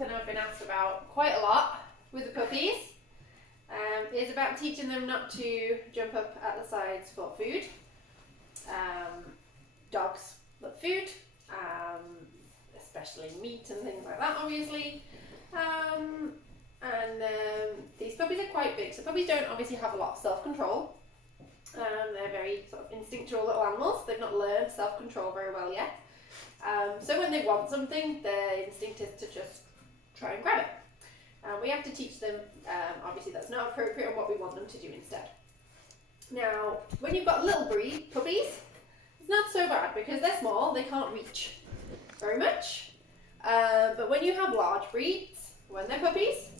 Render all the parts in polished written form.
something I've been asked about quite a lot with the puppies. Is about teaching them not to jump up at the sides for food. Dogs love food, especially meat and things like that, obviously. These puppies are quite big, so puppies don't obviously have a lot of self-control. They're very sort of instinctual little animals. They've not learned self-control very well yet. So when they want something, their instinct is to just try and grab it. We have to teach them, obviously that's not appropriate, and what we want them to do instead. Now, when you've got little breed puppies, it's not so bad because they're small, they can't reach very much. But when you have large breeds, when they're puppies,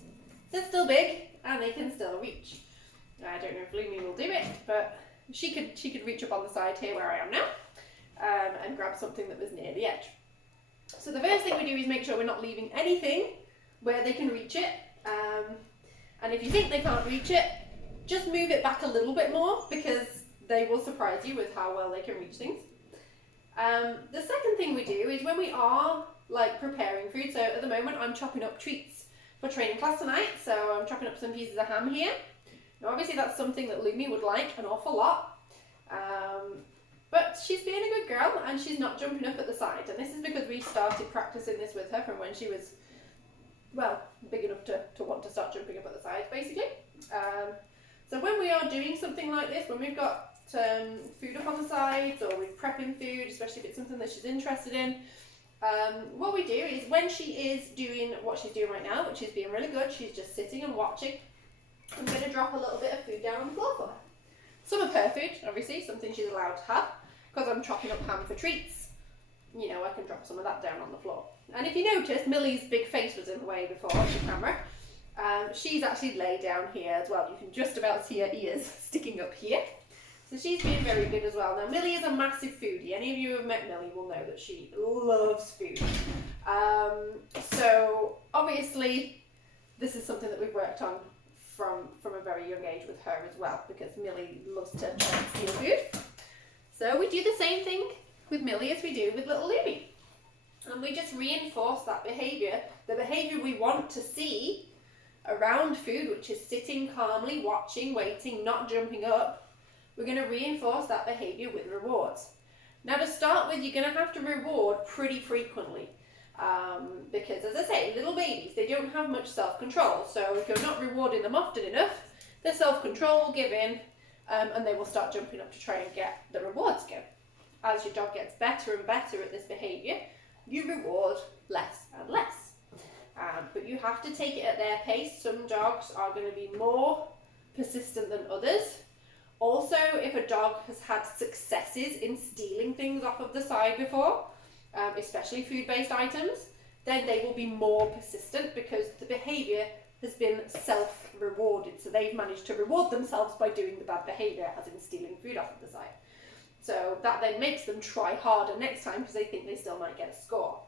they're still big and they can still reach. I don't know if Lumi will do it, but she could reach up on the side here where I am now and grab something that was near the edge. So the first thing we do is make sure we're not leaving anything where they can reach it. And if you think they can't reach it, just move it back a little bit more because they will surprise you with how well they can reach things. The second thing we do is when we are preparing food, so at the moment I'm chopping up treats for training class tonight, so I'm chopping up some pieces of ham here. Now obviously that's something that Lumi would like an awful lot, but she's being a good girl and she's not jumping up at the side, and this is because we started practicing this with her from when she was, well, big enough to want to start jumping up at the sides basically. So when we are doing something like this, when we've got food up on the sides or we're prepping food, especially if it's something that she's interested in, what we do is when she is doing what she's doing right now, which is being really good, she's just sitting and watching, I'm going to drop a little bit of food down on the floor for her. Some of her food, obviously, something she's allowed to have, because I'm chopping up ham for treats. You know, I can drop some of that down on the floor. And if you notice, Millie's big face was in the way before on the camera. She's actually laid down here as well. You can just about see her ears sticking up here. So she's being very good as well. Now, Millie is a massive foodie. Any of you who have met Millie will know that she loves food. So obviously, this is something that we've worked on from a very young age with her as well, because Millie loves to try and steal food. So we do the same thing with Millie as we do with little Lumi. And we just reinforce that behaviour, the behaviour we want to see around food, which is sitting calmly, watching, waiting, not jumping up. We're going to reinforce that behaviour with rewards. Now to start with, you're going to have to reward pretty frequently. Because as I say, little babies, they don't have much self-control. So if you're not rewarding them often enough, their self-control will give in and they will start jumping up to try and get the rewards going. As your dog gets better and better at this behaviour, you reward less and less. But you have to take it at their pace. Some dogs are going to be more persistent than others. Also, if a dog has had successes in stealing things off of the side before, especially food-based items, then they will be more persistent because the behaviour has been self-rewarded. So they've managed to reward themselves by doing the bad behaviour, as in stealing food off of the side. So that then makes them try harder next time because they think they still might get a score.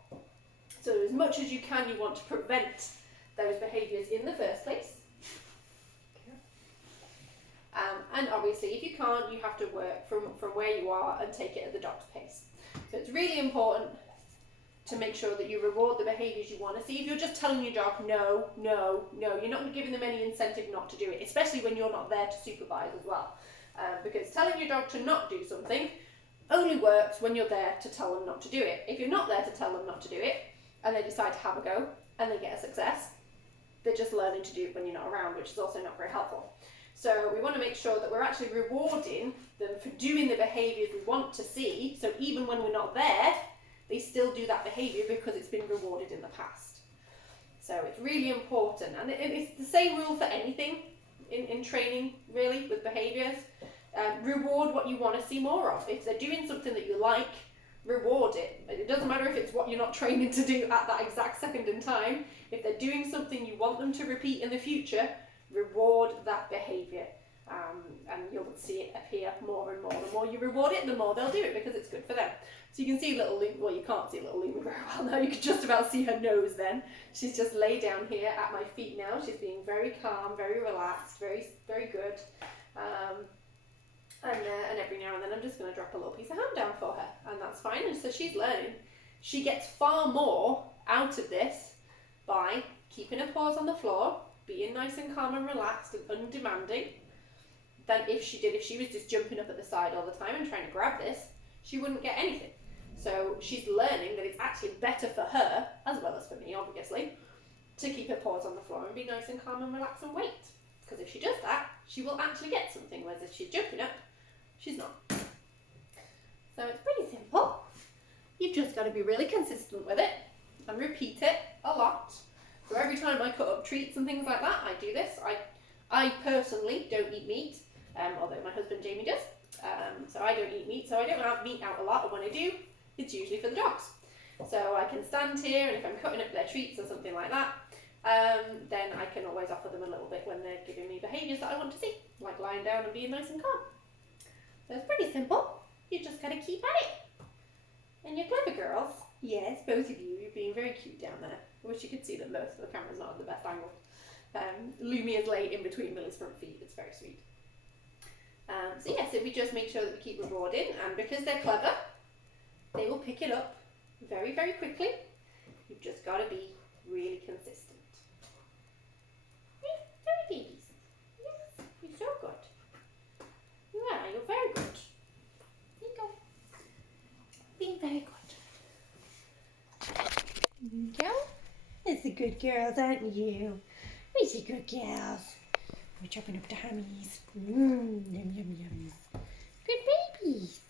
So as much as you can, you want to prevent those behaviours in the first place. And obviously, if you can't, you have to work from where you are and take it at the dog's pace. So it's really important to make sure that you reward the behaviours you want to see. If you're just telling your dog no, no, no, you're not giving them any incentive not to do it, especially when you're not there to supervise as well. Because telling your dog to not do something only works when you're there to tell them not to do it. If you're not there to tell them not to do it, and they decide to have a go, and they get a success, they're just learning to do it when you're not around, which is also not very helpful. So we want to make sure that we're actually rewarding them for doing the behaviours we want to see, so even when we're not there, they still do that behaviour because it's been rewarded in the past. So it's really important, and it's the same rule for anything in training, really, with behaviours. Reward what you want to see more of. If they're doing something that you like, reward it. It doesn't matter if it's what you're not training to do at that exact second in time. If they're doing something you want them to repeat in the future, reward that behaviour. And you'll see it appear more and more. The more you reward it, the more they'll do it because it's good for them. So you can see little Lumi, well, you can't see little Lumi very well now, you can just about see her nose then. She's just laid down here at my feet now. She's being very calm, very relaxed, very, very good. And every now and then I'm just going to drop a little piece of ham down for her, and that's fine. And so she's learning. She gets far more out of this by keeping her paws on the floor, being nice and calm and relaxed and undemanding, than if she was just jumping up at the side all the time and trying to grab this, she wouldn't get anything. So she's learning that it's actually better for her, as well as for me obviously, to keep her paws on the floor and be nice and calm and relax and wait. Because if she does that, she will actually get something, whereas if she's jumping up, she's not. So it's pretty simple. You've just got to be really consistent with it and repeat it a lot. So every time I cut up treats and things like that, I do this. I personally don't eat meat, although my husband Jamie does. So I don't eat meat, so I don't have meat out a lot, and when I do, it's usually for the dogs. So I can stand here, and if I'm cutting up their treats or something like that, then I can always offer them a little bit when they're giving me behaviours that I want to see, like lying down and being nice and calm. So it's pretty simple. You just got to keep at it. And you're clever girls. Yes, both of you. You're being very cute down there. I wish you could see them both. The camera's not at the best angle. Lumia's laid in between Millie's front feet. It's very sweet. So yeah, so we just make sure that we keep rewarding, and because they're clever, they will pick it up very, very quickly. You've just got to be really consistent. Yeah, very babies. Yes, you're so good. Yeah, you're very good. There you go. Being very good. There you go. It's the good girls, aren't you? We're the good girls. We're chopping up the hammies. Yum, yum, yum. Good babies.